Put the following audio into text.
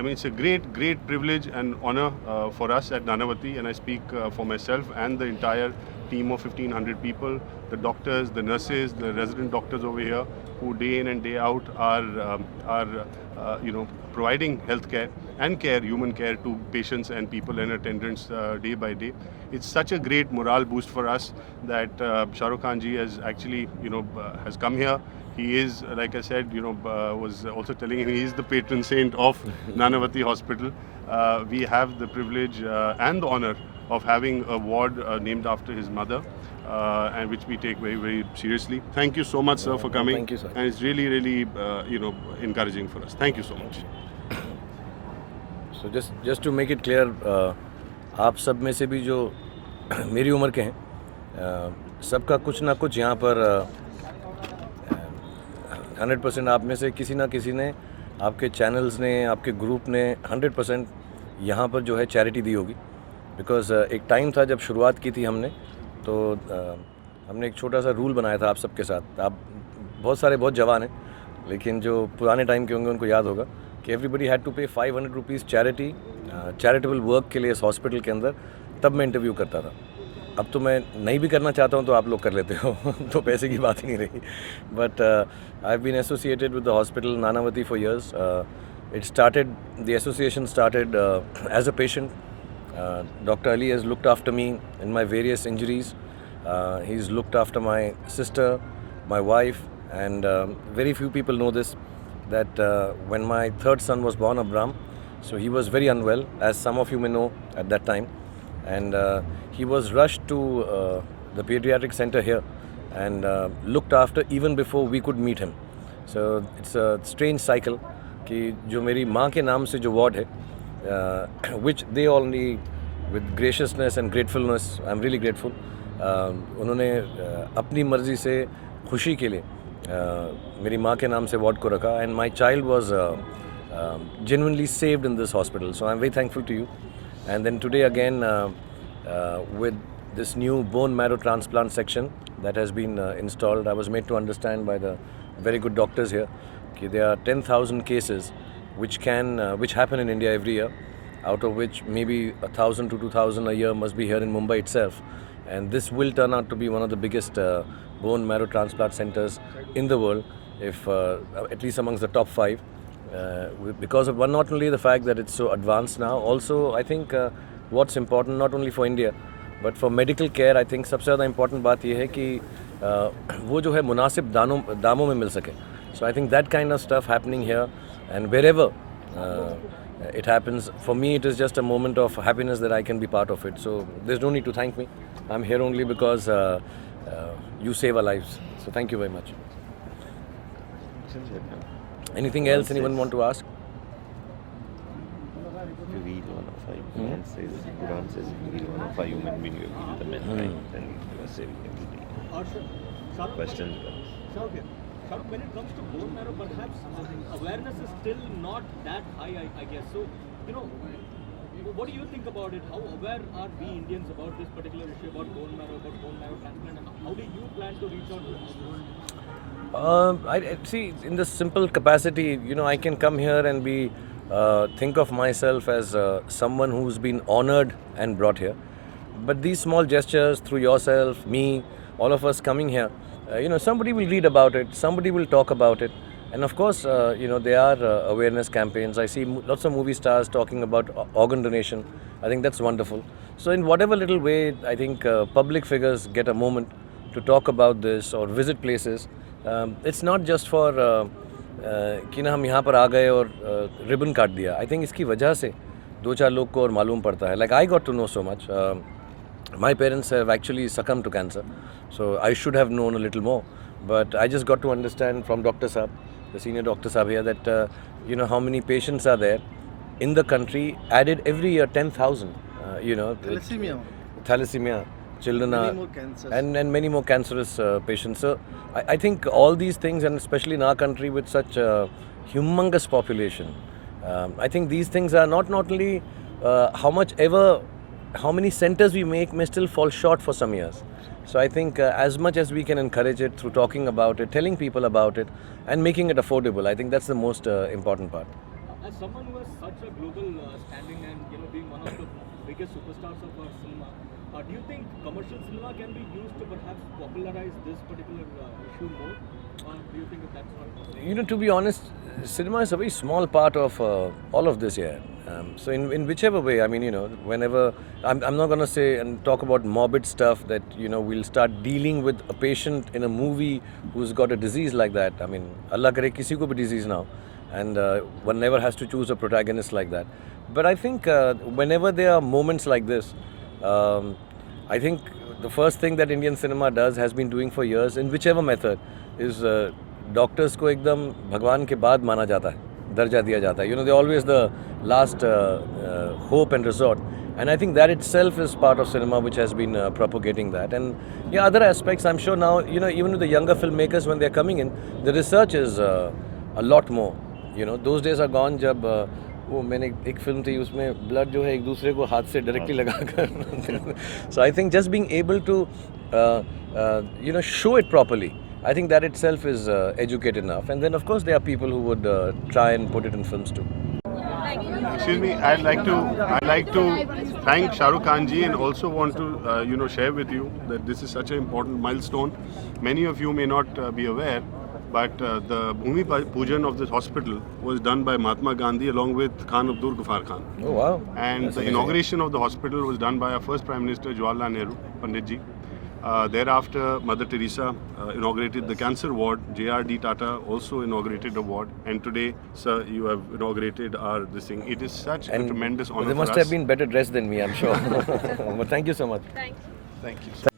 I mean, it's a great, great privilege and honor for us at Nanavati, and I speak for myself and the entire team of 1,500 people, the doctors, the nurses, the resident doctors over here, who day in and day out are providing healthcare and care, human care to patients and people and attendants day by day. It's such a great morale boost for us that Shah Rukh Khan ji has actually, has come here. He is, like I said, was also telling him he is the patron saint of Nanavati Hospital. We have the privilege and the honor of having a ward named after his mother, and which we take very, very seriously. Thank you so much, sir, for coming. Thank you, sir. And it's really, really, encouraging for us. Thank you so much. So just to make it clear, आप सब में से भी जो मेरी उम्र के हैं, सबका कुछ ना कुछ यहाँ पर 100% आप में से किसी ना किसी ने, आपके चैनल्स ने, आपके ग्रुप ने 100% यहाँ पर जो है चैरिटी दी होगी. बिकॉज़ एक टाइम था जब शुरुआत की थी हमने, तो हमने एक छोटा सा रूल बनाया था आप सबके साथ. आप बहुत सारे बहुत जवान हैं, लेकिन जो पुराने टाइम के होंगे उनको याद होगा कि एवरीबडी हैड टू पे 500 रुपीज़ चैरिटेबल वर्क के लिए इस हॉस्पिटल के अंदर. तब मैं इंटरव्यू करता था. अब तो मैं नहीं भी करना चाहता हूँ तो आप लोग कर लेते हो. तो पैसे की बात ही नहीं रही. But I have been associated with the hospital Nanavati for years. It started, the association started as a patient. Dr. Ali has looked after me in my various injuries. He's looked after my sister, my wife, and very few people know this, that when my third son was born, Abram, so he was very unwell, as some of you may know at that time, and he was rushed to the pediatric center here and looked after even before we could meet him. So it's a strange cycle कि जो मेरी माँ के नाम से जो ward है, which they only with graciousness and gratefulness, I'm really grateful, उन्होंने अपनी मर्ज़ी से खुशी के लिए मेरी माँ के नाम से वार्ड को रखा. And my child was genuinely saved in this hospital, so I'm very thankful to you. And then today again with this new bone marrow transplant section that has been installed, I was made to understand by the very good doctors here that there are 10,000 cases which happen in India every year, out of which maybe 1,000 to 2,000 a year must be here in Mumbai itself. And this will turn out to be one of the biggest bone marrow transplant centers in the world, if at least amongst the top 5. Because of not only the fact that it's so advanced now, also I think what's important not only for India but for medical care, I think सबसे ज़्यादा important बात ये है कि वो जो है मुनासिब दामों में मिल सके. So I think that kind of stuff happening here, and wherever it happens, for me it is just a moment of happiness that I can be part of it. So there's no need to thank me. I'm here only because you save our lives. So thank you very much. Anything else anyone want to ask? If you heal one of our Quran says, if you heal one of our human being, you heal the mankind, then you are saving everybody. Questions? Okay. When it comes to bone marrow, perhaps awareness is still not that high, I guess. So, what do you think about it? How aware are we Indians about this particular issue, about bone marrow transplant? And how do you plan to reach out to this? I see, in the simple capacity, I can come here and think of myself as someone who's been honored and brought here. But these small gestures through yourself, me, all of us coming here, somebody will read about it, somebody will talk about it. And of course, there are awareness campaigns. I see lots of movie stars talking about organ donation. I think that's wonderful. So in whatever little way, I think public figures get a moment to talk about this or visit places. It's not just for कि ना हम यहाँ पर आ गए और ribbon काट दिया. I think इसकी वजह से 2-4 लोग को और मालूम पड़ता है. Like I got to know so much. My parents have actually succumbed to cancer, so I should have known a little more. But I just got to understand from Dr. Saab, the senior Dr. Saab here, that how many patients are there in the country, added every year 10,000. Thalassemia. Children are, and many more cancerous patients. So I think all these things, and especially in our country with such a humongous population, I think these things are not only how many centers we make may still fall short for some years. So I think as much as we can encourage it through talking about it, telling people about it, and making it affordable, I think that's the most important part. As someone who has such a global standing and being one of the biggest superstars of our cinema, do you think commercial cinema can be used to perhaps popularize this particular issue more, or do you think that that's not possible? To be honest, cinema is a very small part of all of this here. So in whichever way, I mean, whenever, I'm not going to say and talk about morbid stuff that, we'll start dealing with a patient in a movie who's got a disease like that. I mean, Allah kare kisi ko bhi disease now. And one never has to choose a protagonist like that. But I think whenever there are moments like this, I think the first thing that Indian cinema does, has been doing for years, in whichever method, is doctors को एकदम भगवान के बाद माना जाता है, दर्जा दिया जाता है. They're always the last hope and resort. And I think that itself is part of cinema which has been propagating that. And other aspects, I'm sure now, even with the younger filmmakers, when they're coming in, the research is a lot more. Those days are gone जब वो मैंने एक film थी उसमें blood जो है एक दूसरे को हाथ से डायरेक्टली लगाकर. So I think just being able to show it properly, I think that itself is educated enough. And then of course there are people who would try and put it in films too. Excuse me, I'd like to thank Shah Rukh Khan ji, and also want to share with you that this is such an important milestone. Many of you may not be aware, but the Bhumi Pujan of this hospital was done by Mahatma Gandhi along with Khan Abdul Ghaffar Khan. Oh wow. And That's the amazing. inauguration of the hospital was done by our first Prime Minister Jawaharlal Nehru, Pandit ji. Thereafter, Mother Teresa inaugurated the cancer ward. J.R.D. Tata also inaugurated a ward. And today, sir, you have inaugurated this thing. It is such a tremendous honor They for must us. have been better dressed than me, I'm sure. But thank you so much. Thank you. Thank you.